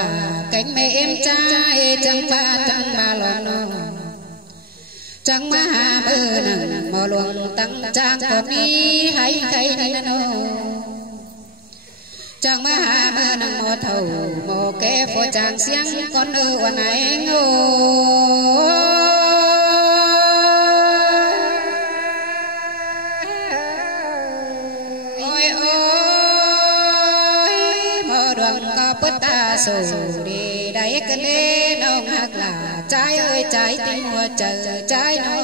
là cánh mẹ em trai chẳng ba lon no chẳng ma bơ nằng mò luồng tăng trang còn đi hay ni no chẳng ma bơ nằng mò thầu mò kẻ phô chàng xiang con ơวันnày ngô ta sầu đi đây cái lê nông hạt là trái ơi trái tim mùa chờ trái nô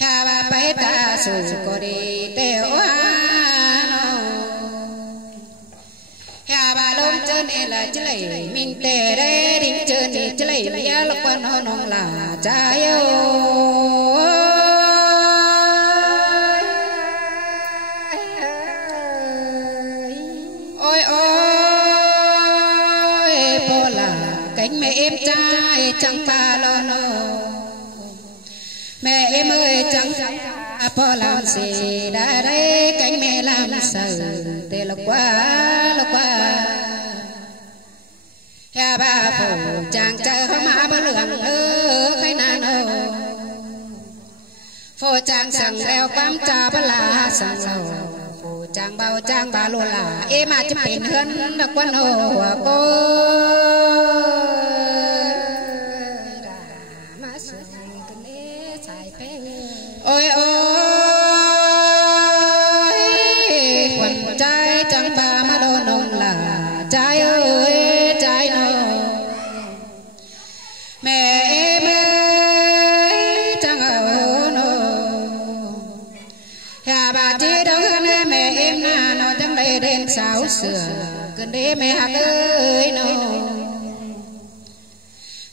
hà bà bay ta sầu có đi teo hoa nô hà bà lông chân là chỉ lấy mình tè đây đinh chân thì chỉ lấy mía lúc quan họ nông là trái ơi mẹ em trai chẳng ba lo no mẹ em ơi chẳng po làm gì đã đấy cánh mẹ làm sao tê là quá ya ba phụ chàng chờ má bơ lượng ơ cái nano phụ chàng sằng đeo bám trà bơ là sằng sầu phụ chàng bao chàng ba luôn là em mà chụp hình hơn là quan hồ cô ôi quần trai chẳng ba má đô nông là trai ơi trai nô mẹ em ơi chẳng ở nô hà bà chỉ đâu hơn mẹ em na nó chẳng đây đến sáu sửa cơn đế mẹ hạt ơi nô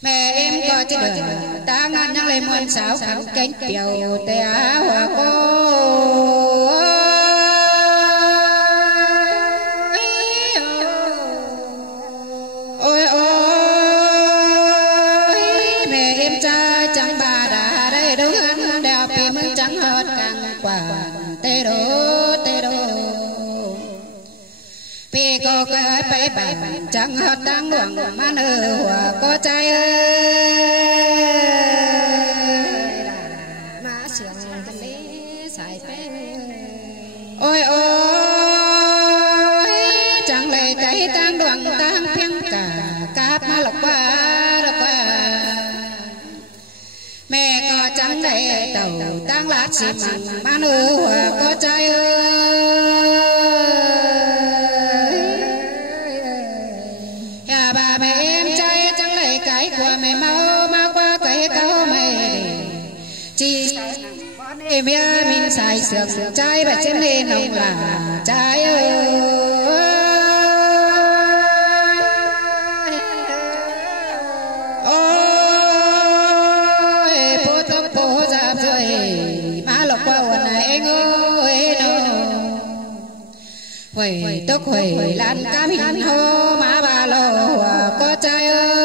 mẹ em có chứ đời ta ngăn nhắc lên muôn sáu khăn cánh piều tê á hoa cô ôi mẹ em cha chẳng bà đã đây đâu hắn đeo pì mừng chẳng hết càng quả tê đô pì cô cái bấy bàn chẳng hết đáng buồn mà nơ hoa có trai ơi ôi chẳng lẽ cháy tăng đoàn tăng phiên cả cáp má lộc qua mẹ có chẳng để tàu tăng lát xì mặn má nơ hoa có trai ya bà mẹ em trai chẳng lẽ cái của mẹ mau qua cái câu mẹ chỉ em mình xài sườn trái và trên lên nông là trái ơi bố tóc bố giáp rồi má lộc qua quần này anh ơi nó huệ tóc huệ lan cam hình hô má bà lô có trái ơi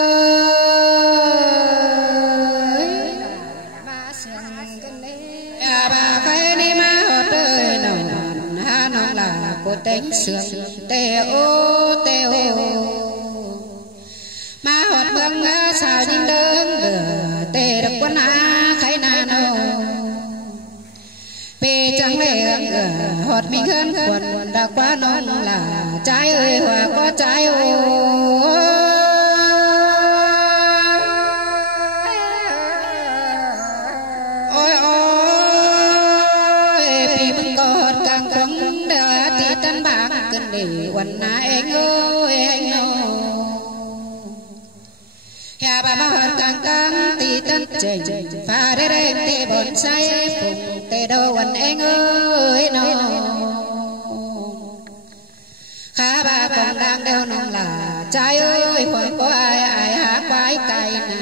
đánh sườn tê ô má hột băng sao nhìn đơn bờ tê đập quân khai na nô bê trắng lệ hột mình hơn quần đã quá non là trái ơi hoa có trái ô để quần anh ơi anh ơi nhà bà mau càng càng tì tân trình pha để đây tê bồn say phùng tê đâu quần anh ơi nó khá bà còn đang đeo nông là trái ơi không có ai hát quái cày nè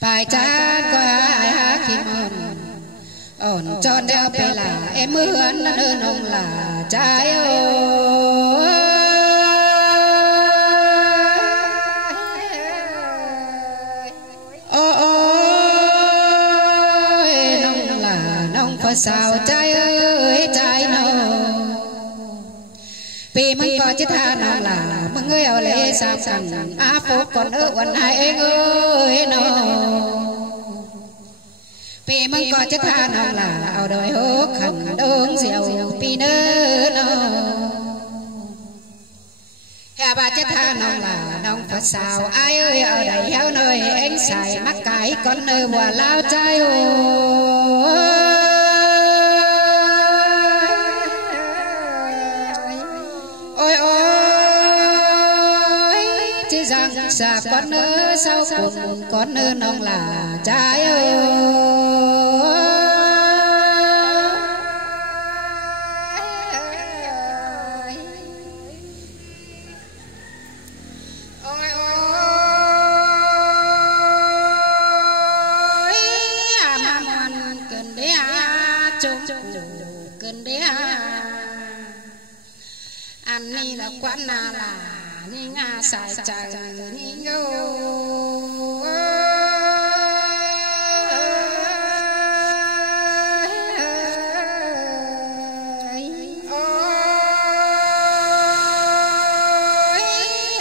bài chát có ai hát khi mòn ổn tròn đeo bề là em mưa hớn nơi nông là trái ơi nông là nông có sao trái ơi trái nông vì mừng có chết tha nằm là mừng người ở lễ sao cằn á phố còn ở quần hai em ơi nó vì mừng có chết tha nằm là ở đời hố khẩn đông diệu vì nơ nó hà bà chết tha nằm là nông Phật sao ai ơi ở đây héo nơi anh xài mắc cái con nơi hòa lao trai ôi chứ rằng xa con nơ sau cùng con nơ nông là trai anh ni là quán na là ni nga xài trời ni ngô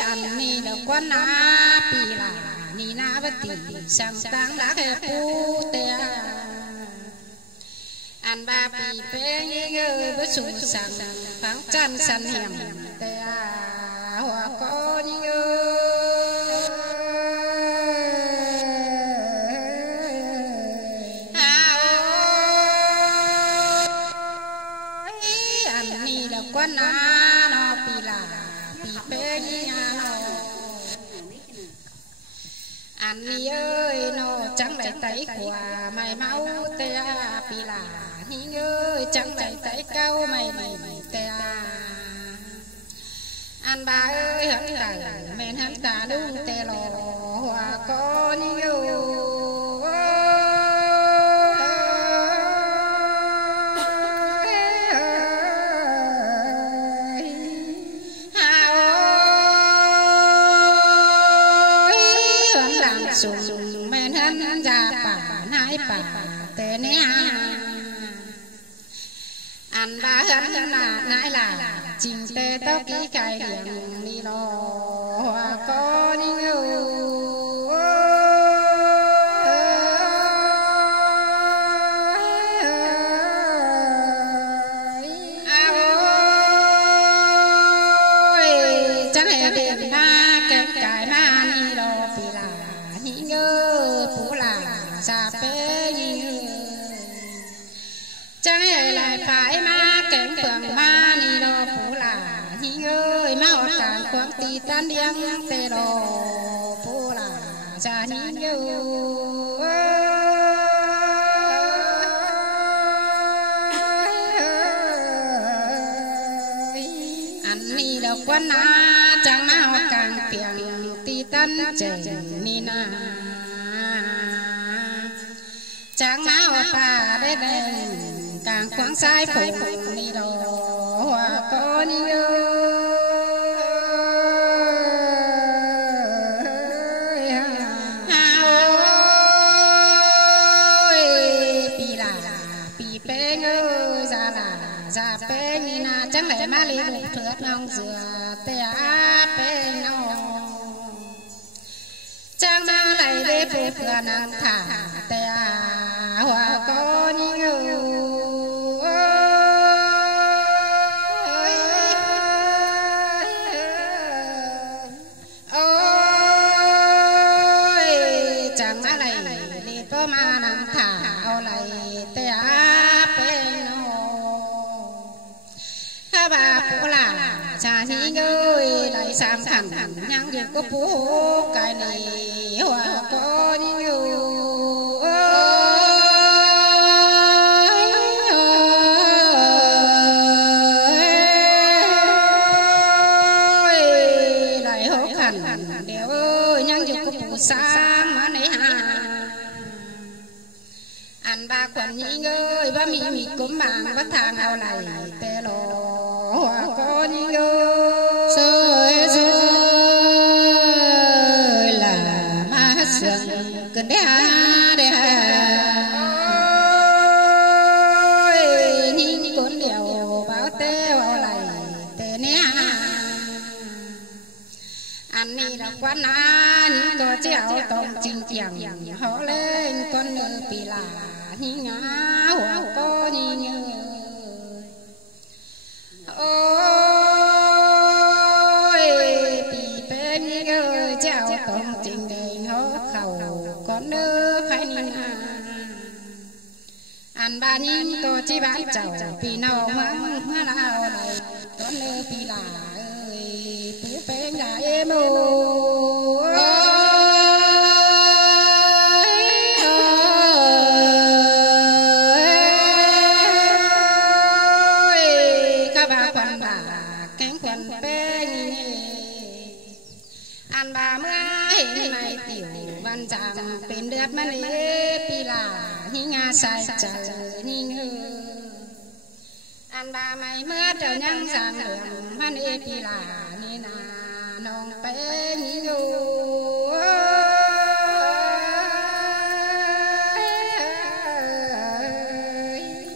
anh ni là quán na pi là ni na bất tì sang tăng lá khe pu te anh ba pi pe ni ngơ bất sung sang phẳng chân san hiểm te hoa có ni ngơ anh ni là quan na nó pi là pi pe ni nga nó anh ni ơi nó chẳng lại tay của mày máu te pi là ni ơi chẳng lại tay cao mày te anh ba ơi hắn ta men hắn ta đúng te lò hoa có ni sùng men hắn ra bà nái bà tê né anh ba hắn là nái là trình tê tóc ký cài liền đi lo hoa có đi chẳng hề biển ma kém cài ma đi lo vì là phú là xa bế như chẳng hề lại phải ma kém phường ma ni đo phú là như ơi ma họ càng quang tì tan điang tê đo phú là xa như anh ni đo quan na chẳng ma họ càng phiền tì tan chảy ni na chẳng máu pa đê đê càng khoáng sai phủ đi đồ hoa có ni ơi pi là pi pe ngơ ra pe ni na chẳng lẽ má li bụng thượt nong dừa te á pe nong chẳng má lại đê phụ cửa nàng thả te á hoa có ni ôi chẳng má lại đi có ma nàng thả ao lại te á pe nong ha bà phụ là cha ni ơi lại sam thẳng nhang gì có phú cái này hoa có ni đều ơi nhang dục có phù sang mà này hà anh ba quần nhị ơi ba mì cốm màng bắt thang ao này tê lô hoa có nhị ơi rồi là ma sừng cần đe ôi nhị con đều báo tê ao này tê né anh đi là quán anh có treo tông chinh chẳng họ lên con nữ bị là nhí ngá hoa có nhí nhớ ôi bị bên nhí ngơ treo tông chinh đầy họ khẩu con nữ phải nhí ngá anh ba nhí có chi bán chầu vì nào mà nào này con nữ bị là bên nhà em ơi các bà quần là cánh quần bên ăn bà mới hiện này tiểu văn chẳng bên đẹp mà lê pi là như nga sai chờ như ngư ăn bà mày mưa trở nhang rằng đường mà lê pi là nông bé nhí ngô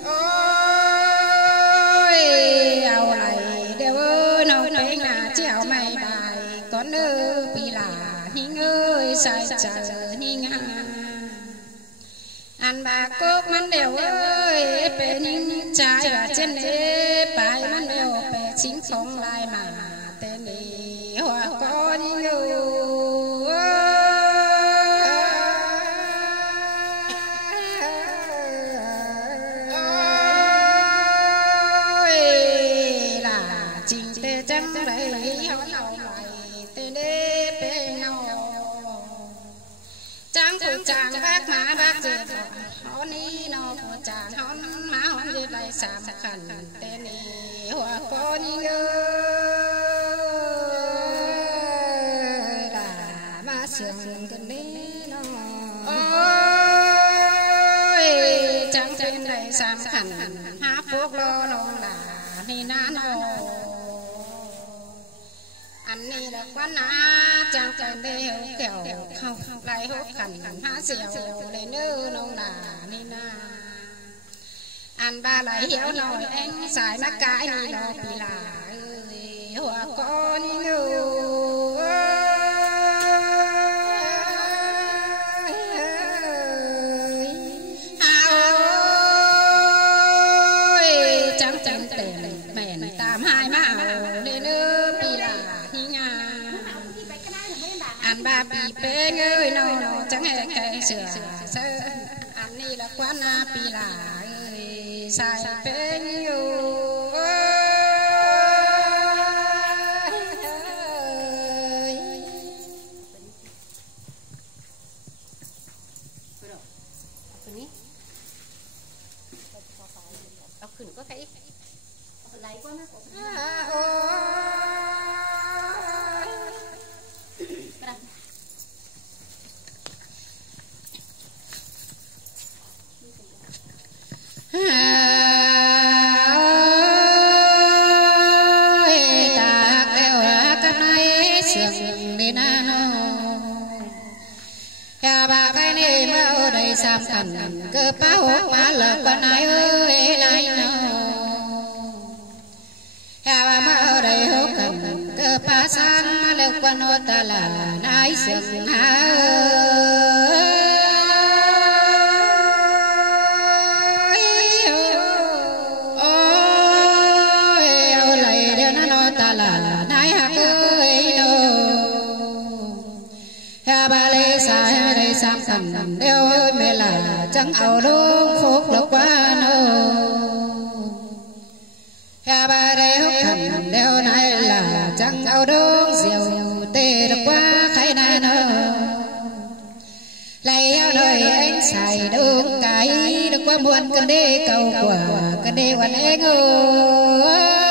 ôi ao này đều nông bé là treo mày bài con ơi bị là nhí ơi sai chờ nhí ngà ăn bà cốc mắn đều ơi bé nhí trái và chân đế bài mắn đều bé chính không lại mà tên đi hoa có nhí ngư ôi là trình tê trắng đầy họ nào lại tên đế bê nhau trắng phụ chàng bác má bác dệt họ ní nó phụ chàng họ má họ dệt lại sám khẩn tên đi hoa có nhí ngư sườn gần đi nó ôi trắng trên đây sam khẩn há phúc lo non là ni ná nó anh ni là quán ná trắng trên đây hữu kẹo không lại hốt khẩn há xèo để nữ non là ni ná anh ba lại hiểu nồi anh xài mắt cái ni lo bị là ơi hoa có ni ngư bà bị bé ơi nó chẳng hề cây sửa sơ anh đi là quán bị là ơi sai bé nhiều có cái lấy quá nó sam khẩn cơ phá hốt má lợp con ai ơi lại nó hà bà má ở đây hốt khẩn cơ phá sang lợp con hốt ta là nái sừng hà ôi lại đeo nó ta là nái hạc ơi nó hà bà lê xa đây sam khẩn đeo mẹ là chẳng ao đúng phúc lộc quá nô hà bà đây hốc thần đeo này là chẳng ao đúng diều tê được quá khai này nô lại eo đời anh xài đúng cái được quá muôn cần đê cầu quả cần đê hoàn anh ơi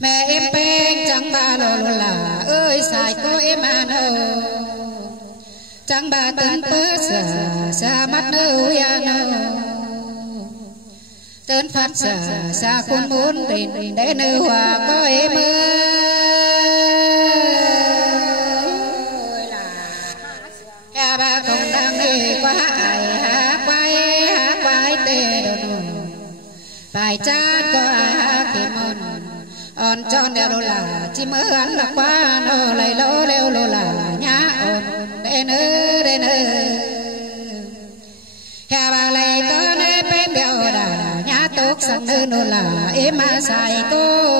mẹ em bên chẳng ba lô là ơi xài có em ăn chẳng ba tên bớt xa mắt nâu ya nâu tên phát xa khuôn muốn tình để nữ hòa có em ơi là bài chát có ai hát kì môn on tròn đeo lô là chỉ mơ hắn là qua nô lấy lô đeo lô là nhá ôn đê nơ hè bà lấy có nê bên đeo đà nhá tốt sang nơ nô là êm mà xài cô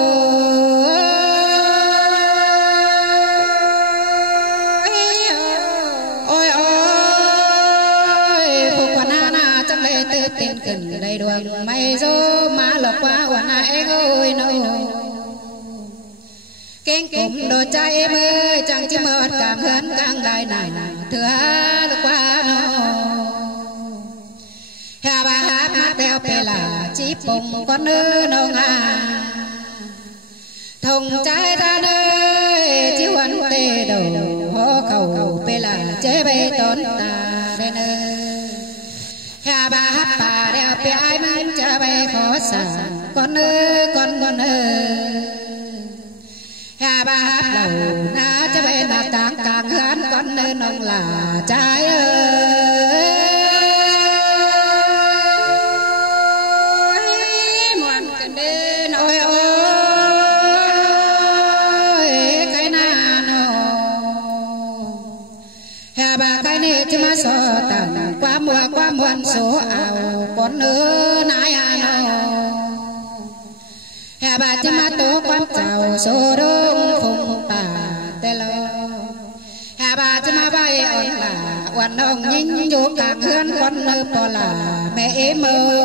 tiền cần đầy đường mày dô má lộc qua hoàn ai ngôi nô kinh cùng đồ trai em ơi chẳng chỉ mơ càng hơn càng đại này thừa lộc qua nô hà bà hát mắt đeo bê là chỉ bùng con nữ nô ngà thùng trái ra nơi chỉ hoàn tê đầu hô cầu bê là chế bê tốn ta đây nơi hà bà hát bà đeo bê ai mang cha bê khó sàng con ơi con ơi hà bà hát đầu na cha bê là càng hơn con ơi nông là trái ơi muôn cần đến ôi cái na nô hà bà cái này chứ mà so tàn qua muôn số ảo con nữ nái ai hà bà chứ mà tố quan chào số đông phùng bà tê lo hà bà chứ mà bay ổn là quan ông nhinh vô càng hơn con nữ bỏ là mẹ em ơi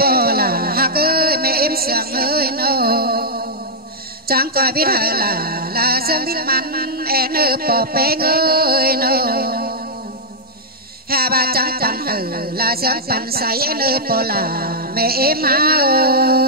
bỏ là hạc ơi mẹ em sướng ơi nô chẳng coi biết hả là dân biết mắn em ơi bỏ bé ơi nô hà bà chẳng chẳng hử là dân bắn say em ơi bỏ là mẹ em ơi